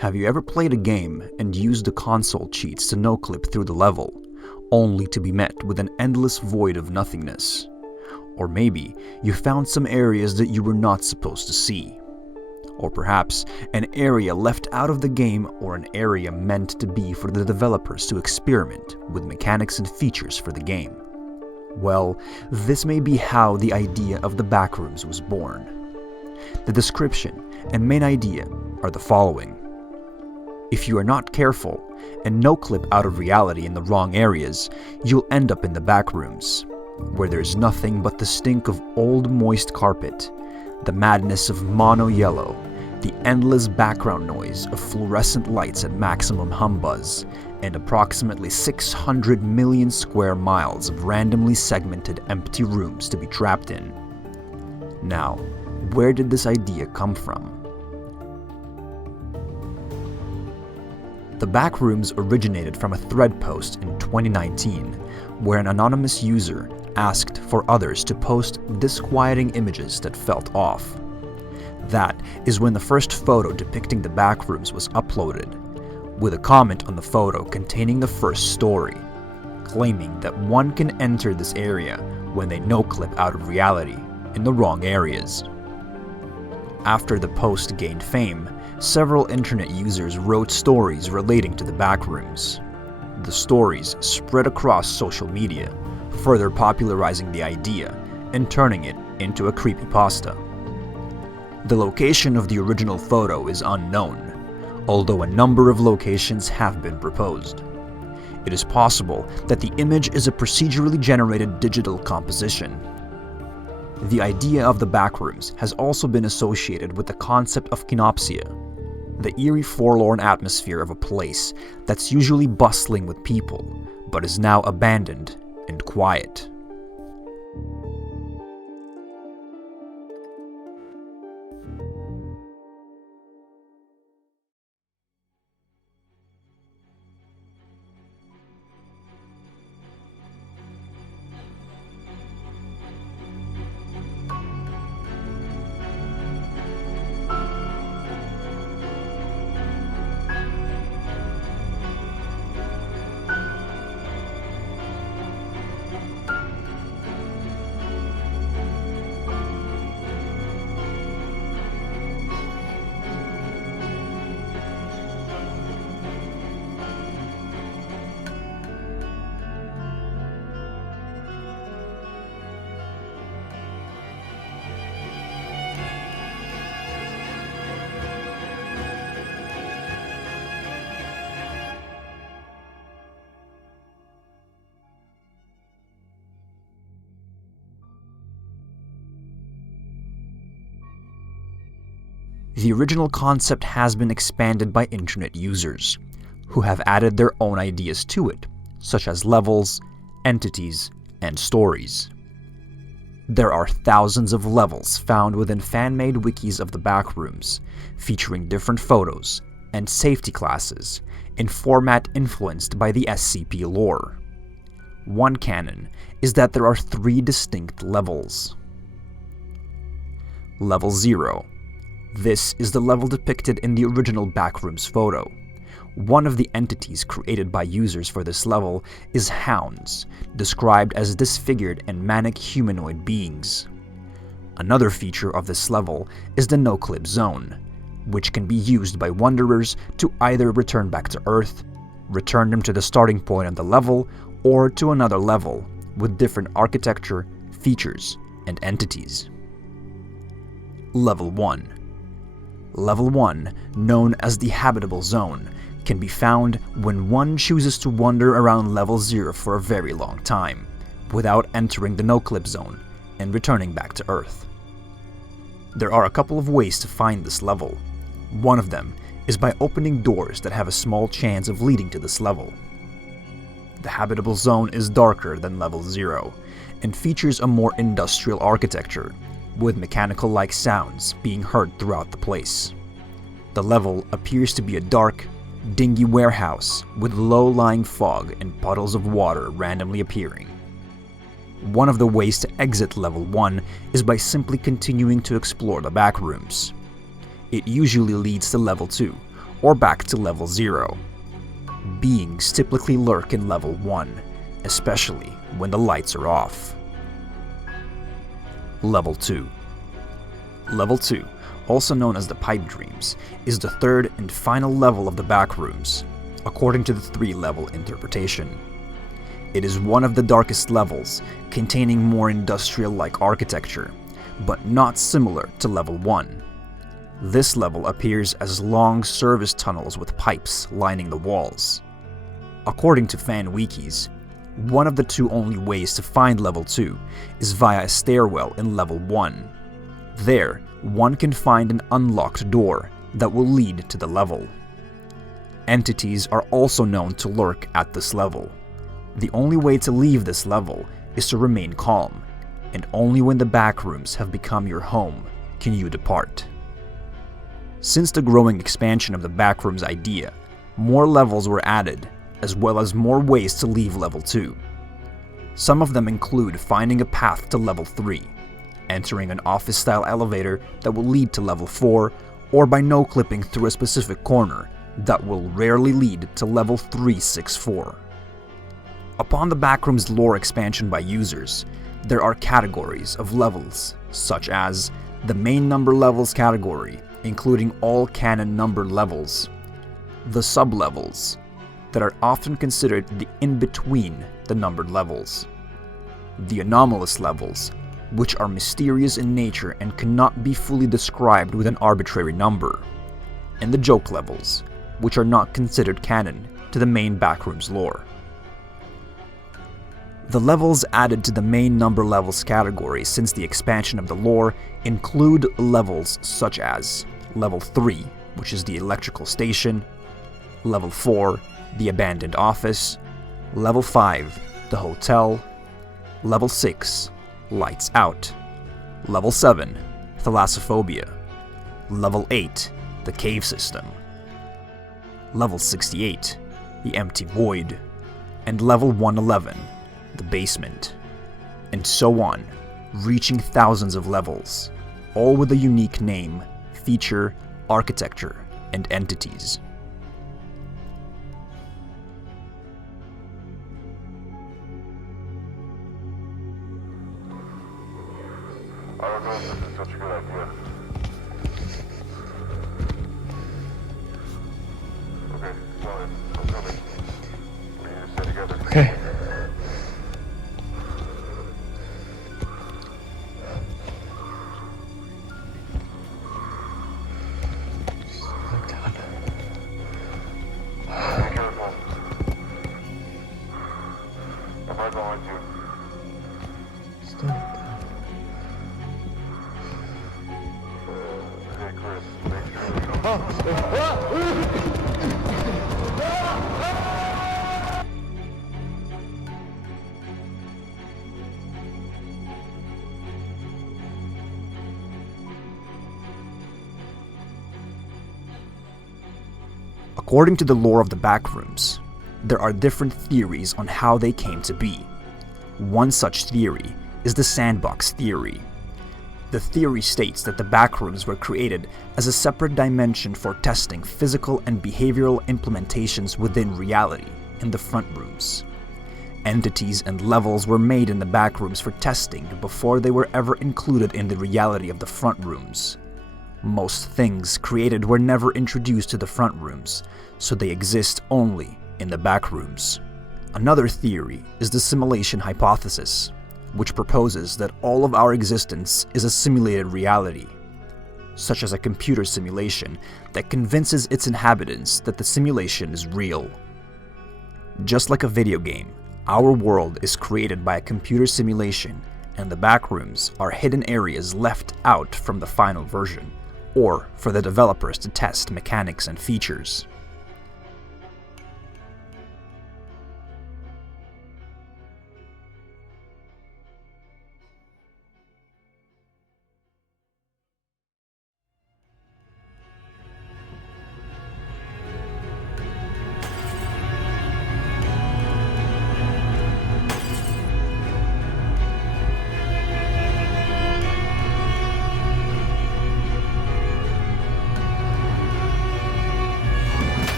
Have you ever played a game and used the console cheats to no-clip through the level, only to be met with an endless void of nothingness? Or maybe you found some areas that you were not supposed to see. Or perhaps an area left out of the game, or an area meant to be for the developers to experiment with mechanics and features for the game. Well, this may be how the idea of the Backrooms was born. The description and main idea are the following. If you are not careful and no-clip out of reality in the wrong areas, you'll end up in the Backrooms, where there's nothing but the stink of old moist carpet, the madness of mono yellow, the endless background noise of fluorescent lights at maximum hum buzz, and approximately 600 million square miles of randomly segmented empty rooms to be trapped in. Now, where did this idea come from? The Backrooms originated from a thread post in 2019, where an anonymous user asked for others to post disquieting images that felt off. That is when the first photo depicting the Backrooms was uploaded, with a comment on the photo containing the first story, claiming that one can enter this area when they no-clip out of reality in the wrong areas. After the post gained fame, several internet users wrote stories relating to the Backrooms. The stories spread across social media, further popularizing the idea and turning it into a creepypasta. The location of the original photo is unknown, although a number of locations have been proposed. It is possible that the image is a procedurally generated digital composition. The idea of the Backrooms has also been associated with the concept of kynopsia, the eerie forlorn atmosphere of a place that's usually bustling with people, but is now abandoned and quiet. The original concept has been expanded by internet users, who have added their own ideas to it, such as levels, entities, and stories. There are thousands of levels found within fan-made wikis of the Backrooms, featuring different photos and safety classes in format influenced by the SCP lore. One canon is that there are 3 distinct levels. Level 0. This is the level depicted in the original Backrooms photo. One of the entities created by users for this level is hounds, described as disfigured and manic humanoid beings. Another feature of this level is the no-clip zone, which can be used by wanderers to either return back to Earth, return them to the starting point on the level, or to another level with different architecture, features, and entities. Level 1. Level 1, known as the habitable zone, can be found when one chooses to wander around level 0 for a very long time, without entering the no-clip zone and returning back to Earth. There are a couple of ways to find this level. One of them is by opening doors that have a small chance of leading to this level. The habitable zone is darker than level 0, and features a more industrial architecture, with mechanical-like sounds being heard throughout the place. The level appears to be a dark, dingy warehouse with low-lying fog and puddles of water randomly appearing. One of the ways to exit level 1 is by simply continuing to explore the Backrooms. It usually leads to level 2, or back to level 0. Beings typically lurk in level 1, especially when the lights are off. Level 2. Level 2, also known as the Pipe Dreams, is the third and final level of the Backrooms, according to the 3-level interpretation. It is one of the darkest levels, containing more industrial-like architecture, but not similar to level 1. This level appears as long service tunnels with pipes lining the walls. According to fan wikis, one of the two only ways to find level 2 is via a stairwell in level 1. There, one can find an unlocked door that will lead to the level. Entities are also known to lurk at this level. The only way to leave this level is to remain calm, and only when the Backrooms have become your home can you depart. Since the growing expansion of the Backrooms idea, more levels were added, as well as more ways to leave level 2. Some of them include finding a path to level 3, entering an office-style elevator that will lead to level 4, or by no-clipping through a specific corner that will rarely lead to level 364. Upon the Backrooms lore expansion by users, there are categories of levels, such as the main number levels category, including all canon numbered levels, the sub-levels, that are often considered the in-between the numbered levels, the anomalous levels, which are mysterious in nature and cannot be fully described with an arbitrary number, and the joke levels, which are not considered canon to the main Backrooms lore. The levels added to the main number levels category since the expansion of the lore include levels such as Level 3, which is the electrical station, Level 4, the abandoned office, Level 5, the hotel, Level 6, lights out, Level 7, thalassophobia, Level 8, the cave system, Level 68, the empty void, and Level 111, the basement, and so on, reaching thousands of levels, all with a unique name, feature, architecture, and entities. I don't know if this is such a good idea. Okay, sorry, I'm coming. We need to stay together. Okay. Look down. Be careful. I'm right behind you. Still look down. Hey, Chris, make sure you According to the lore of the Backrooms, there are different theories on how they came to be. One such theory is the sandbox theory. The theory states that the Backrooms were created as a separate dimension for testing physical and behavioral implementations within reality in the front rooms. Entities and levels were made in the Backrooms for testing before they were ever included in the reality of the front rooms. Most things created were never introduced to the front rooms, so they exist only in the Backrooms. Another theory is the simulation hypothesis, which proposes that all of our existence is a simulated reality, such as a computer simulation that convinces its inhabitants that the simulation is real. Just like a video game, our world is created by a computer simulation, and the Backrooms are hidden areas left out from the final version, or for the developers to test mechanics and features.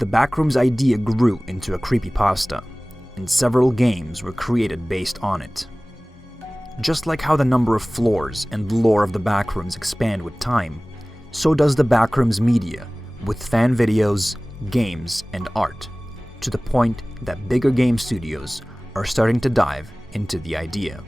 The Backrooms idea grew into a creepypasta, and several games were created based on it. Just like how the number of floors and lore of the Backrooms expand with time, so does the Backrooms media, with fan videos, games, and art, to the point that bigger game studios are starting to dive into the idea.